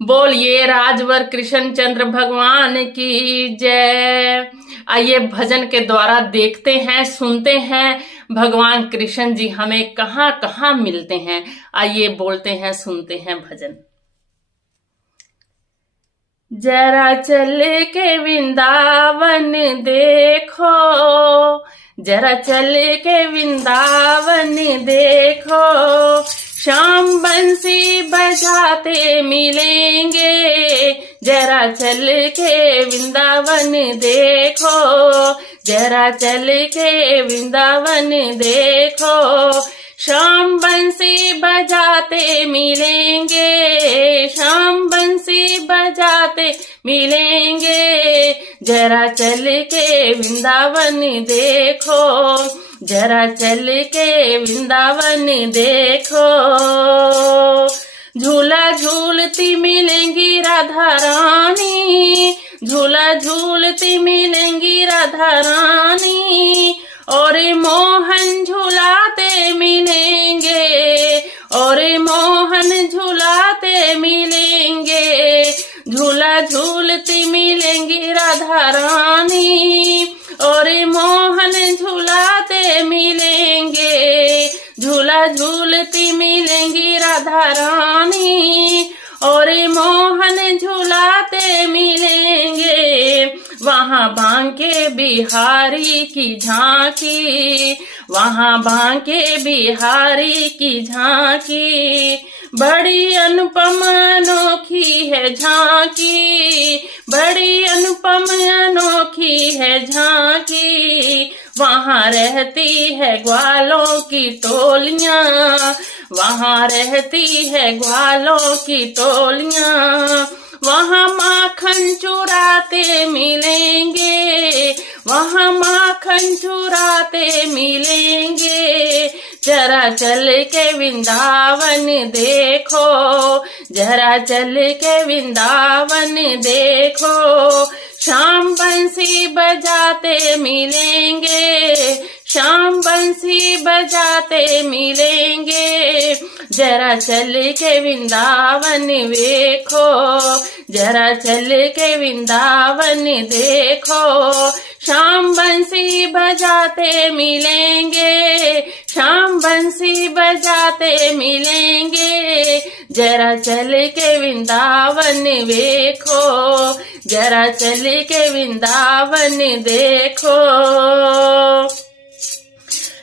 बोलिए राजवर कृष्ण चंद्र भगवान की जय। आइए भजन के द्वारा देखते हैं, सुनते हैं भगवान कृष्ण जी हमें कहाँ कहाँ मिलते हैं। आइए बोलते हैं, सुनते हैं भजन। जरा चल के वृंदावन देखो, जरा चल के वृंदावन देखो, श्याम बंसी बजाते मिलेंगे। जरा चल के वृंदावन देखो, जरा चल के वृंदावन देखो, श्याम बंसी बजाते मिलेंगे, श्याम बंसी बजाते मिलेंगे। जरा चल के वृंदावन देखो, जरा चल के वृंदावन देखो। झूला झूलती मिलेंगी राधा रानी, झूला झूलती मिलेंगी राधा रानी, और मोहन झूलाते मिलेंगे, और मोहन झूलाते मिलेंगे। झूला झूलती मिलेंगी राधा रानी, और मोहन झूलाते मिलेंगे। झूला झूलती मिलेंगी राधा रानी, और मोहन झूलाते मिलेंगे। वहाँ बांके बिहारी की झांकी, वहाँ बांके बिहारी की झांकी, बड़ी अनुपम अनोखी है झांकी, बड़ी अनुपम अनोखी है झांकी। वहाँ रहती है ग्वालों की टोलियां, वहाँ रहती है ग्वालों की टोलियां। वहाँ माखन चुराते मिलेंगे, वहाँ माखन चुराते मिलेंगे। जरा चल के वृंदावन देखो, जरा चल के वृंदावन देखो, श्याम बंसी बजाते मिलेंगे, श्याम बंसी बजाते मिलेंगे। जरा चल के वृंदावन देखो, जरा चल के वृंदावन देखो, श्याम बंसी बजाते मिलेंगे, श्याम बंसी बजाते मिलेंगे। जरा चल के वृंदावन देखो, जरा चल के वृंदावन देखो।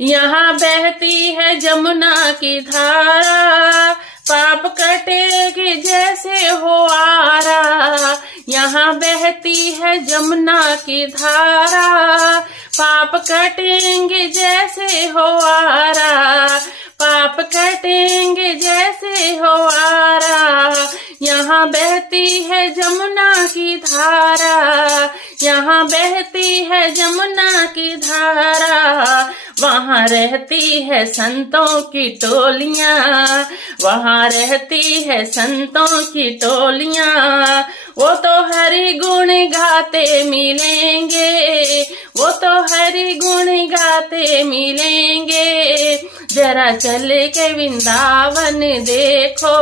यहाँ बहती है जमुना की धारा, पाप कटेगी जैसे हो आरा। यहाँ बहती है जमुना की धारा, पाप कटेंगे जैसे हो आरा, पाप कटेंगे जैसे हो आरा। यहाँ बहती है जमुना की धारा, यहाँ बहती है जमुना की धारा। वहाँ रहती है संतों की टोलियां, वहाँ रहती है संतों की टोलियां। वो तो हरि गुण गाते मिलेंगे, वो तो हरि गुण गाते मिलेंगे। जरा चल के वृंदावन देखो,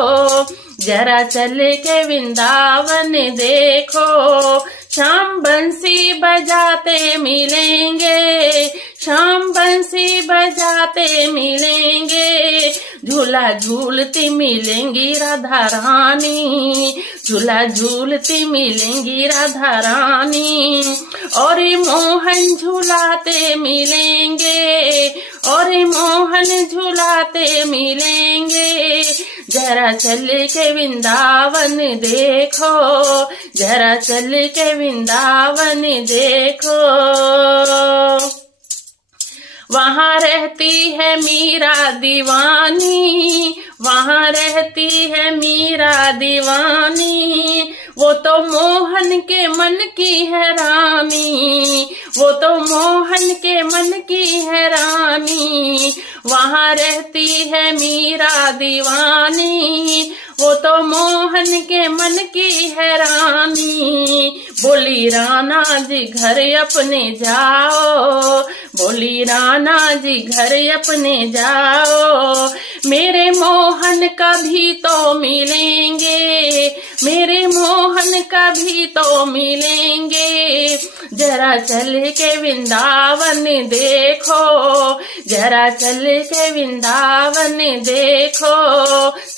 जरा चल के वृंदावन देखो, श्याम बंसी बजाते मिलेंगे, श्याम बंसी बजाते मिलेंगे। झूला झूलती मिलेंगी राधा रानी, झूला झूलती मिलेंगी राधा रानी, और मोहन झूलाते मिलेंगे, और मोहन झूलाते मिलेंगे। जरा चल के वृंदावन देखो, जरा चल के वृंदावन देखो। वहाँ रहती है मीरा दीवानी, वहाँ रहती है मीरा दीवानी। वो तो मोहन के मन की है रानी, वो तो मोहन के मन की है रानी। वहाँ रहती है मीरा दीवानी, वो तो मोहन के मन की है रानी। बोली राणा जी घर अपने जाओ, बोली राणा जी घर अपने जाओ। मेरे मोहन कभी तो मिलेंगे, मेरे कभी तो मिलेंगे। जरा चल के वृंदावन देखो, जरा चल के वृंदावन देखो,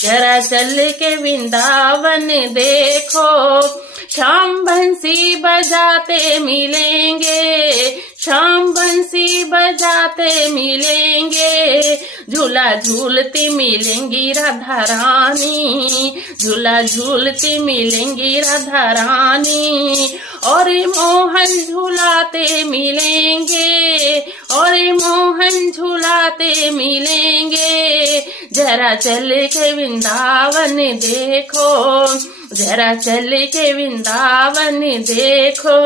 जरा चल के वृंदावन देखो। शाम बंसी बजाते मिलेंगे, शाम बंसी बजाते मिलेंगे। झूला झूलती मिलेंगी राधा रानी, झूला झूलती मिलेंगी राधा रानी। और मोहन झूलाते मिलेंगे, और मोहन झूलाते मिलेंगे। जरा चल के वृंदावन देखो, जरा चल के वृंदावन देखो।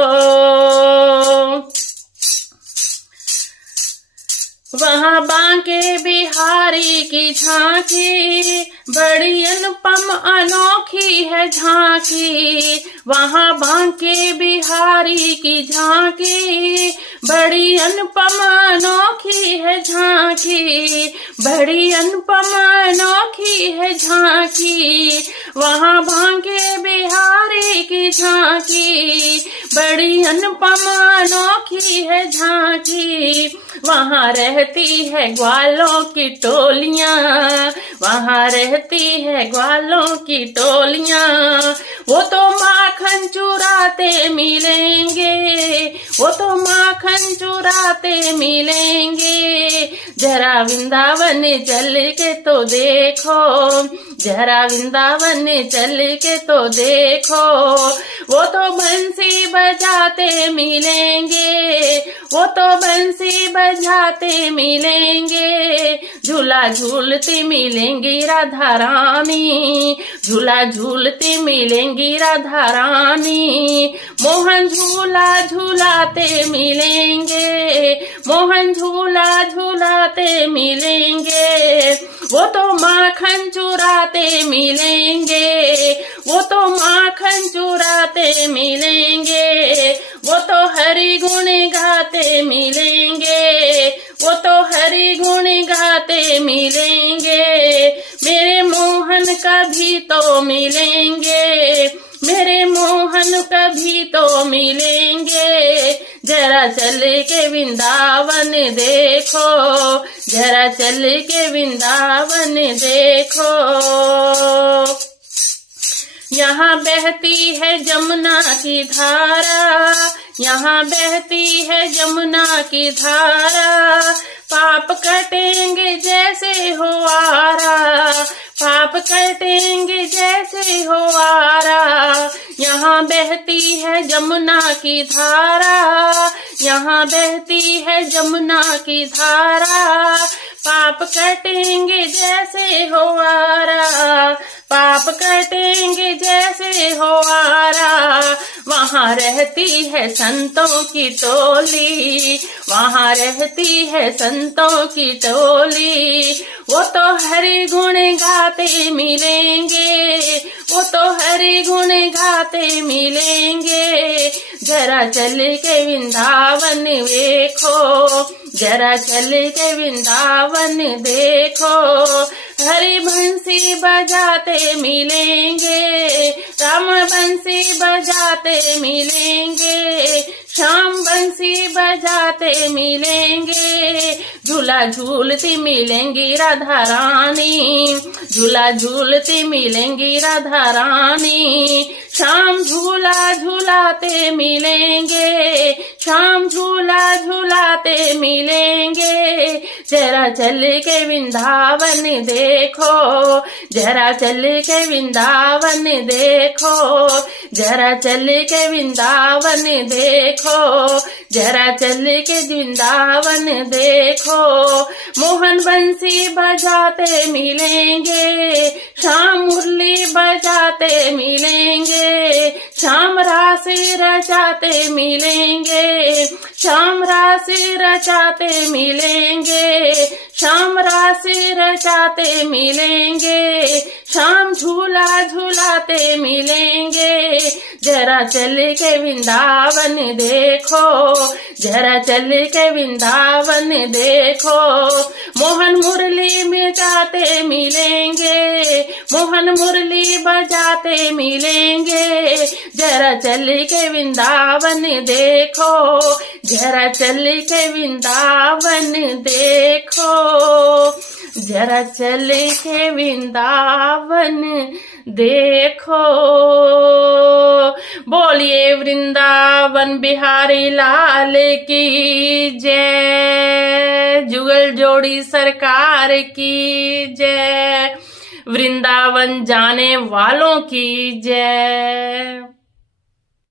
वहाँ बांके बिहारी की झांकी, बड़ी अनुपम अनोखी है झांकी। वहाँ बांके बिहारी की झांकी, बड़ी अनुपम अनोखी है झांकी, बड़ी अनुपम अनोखी है झांकी। वहाँ बांके बिहारी की झांकी, बड़ी अनुपम अनोखी है झांकी। वहाँ रहती है ग्वालों की टोलियाँ, वहाँ रहती है ग्वालों की टोलियाँ। वो तो माखन चुराते मिलेंगे, वो तो माखन चुराते मिलेंगे। जरा वृंदावन चल के तो देखो, जरा वृंदावन चल के तो देखो। वो तो बंसी बजाते मिलेंगे, वो तो बंसी बजाते मिलेंगे। झूला झूलती मिलेंगी राधा रानी, झूला झूलती मिलेंगी राधा रानी। मोहन झूला झूलाते मिलेंगे, मोहन झूला झूलाते मिलेंगे। वो तो माखन चुराते मिलेंगे, वो तो माखन चुराते मिलेंगे। वो तो हरि गुण गाते मिलेंगे, वो तो हरि गुण गाते मिलेंगे। मेरे मोहन कभी तो मिलेंगे, मेरे मोहन कभी तो मिलेंगे। जरा चल के वृंदावन देखो, जरा चल के वृंदावन देखो। यहाँ बहती है जमुना की धारा, यहाँ बहती है जमुना की धारा। पाप कटेंगे जैसे हो आरा, पाप कटेंगे जैसे हो आरा। यहाँ बहती है जमुना की धारा, यहाँ बहती है जमुना की धारा। पाप कटेंगे जैसे हो आरा, पाप कटेंगे जैसे हो आरा। वहाँ रहती है संतों की टोली, वहाँ रहती है संतों की टोली। वो तो हरि गुण गाते मिलेंगे, वो तो हरि गुण गाते मिलेंगे। जरा चल के वृंदावन देखो, जरा चल के वृंदावन देखो। हरि बंसी बजाते मिलेंगे, राम बंसी बजाते मिलेंगे। शाम बंसी बजाते मिलेंगे। झूला झूलती मिलेंगी राधा रानी, झूला झूलती मिलेंगी राधा रानी। शाम झूला झूलाते मिलेंगे, शाम झूला झूलाते मिलेंगे। जरा चल के वृंदावन देखो, जरा चल के वृंदावन देखो, जरा चल के वृंदावन देखो, जरा चल के वृंदावन देखो। मोहन बंसी बजाते मिलेंगे, शाम मुरली बजाते मिलेंगे। शाम राशि रचाते मिलेंगे, शाम राशि रचाते मिलेंगे। शाम राशि रचाते मिलेंगे, शाम झूला झूलाते मिलेंगे। जरा जरा चल के वृंदावन देखो, जरा चल के वृंदावन देखो। मोहन मुरली में जाते मिलेंगे, मोहन मुरली बजाते मिलेंगे। जरा चल के वृंदावन देखो, जरा चल के वृंदावन देखो, जरा चल के वृंदावन देखो। बोलिए वृंदावन बिहारी लाल की जय, जुगल जोड़ी सरकार की जय, वृंदावन जाने वालों की जय।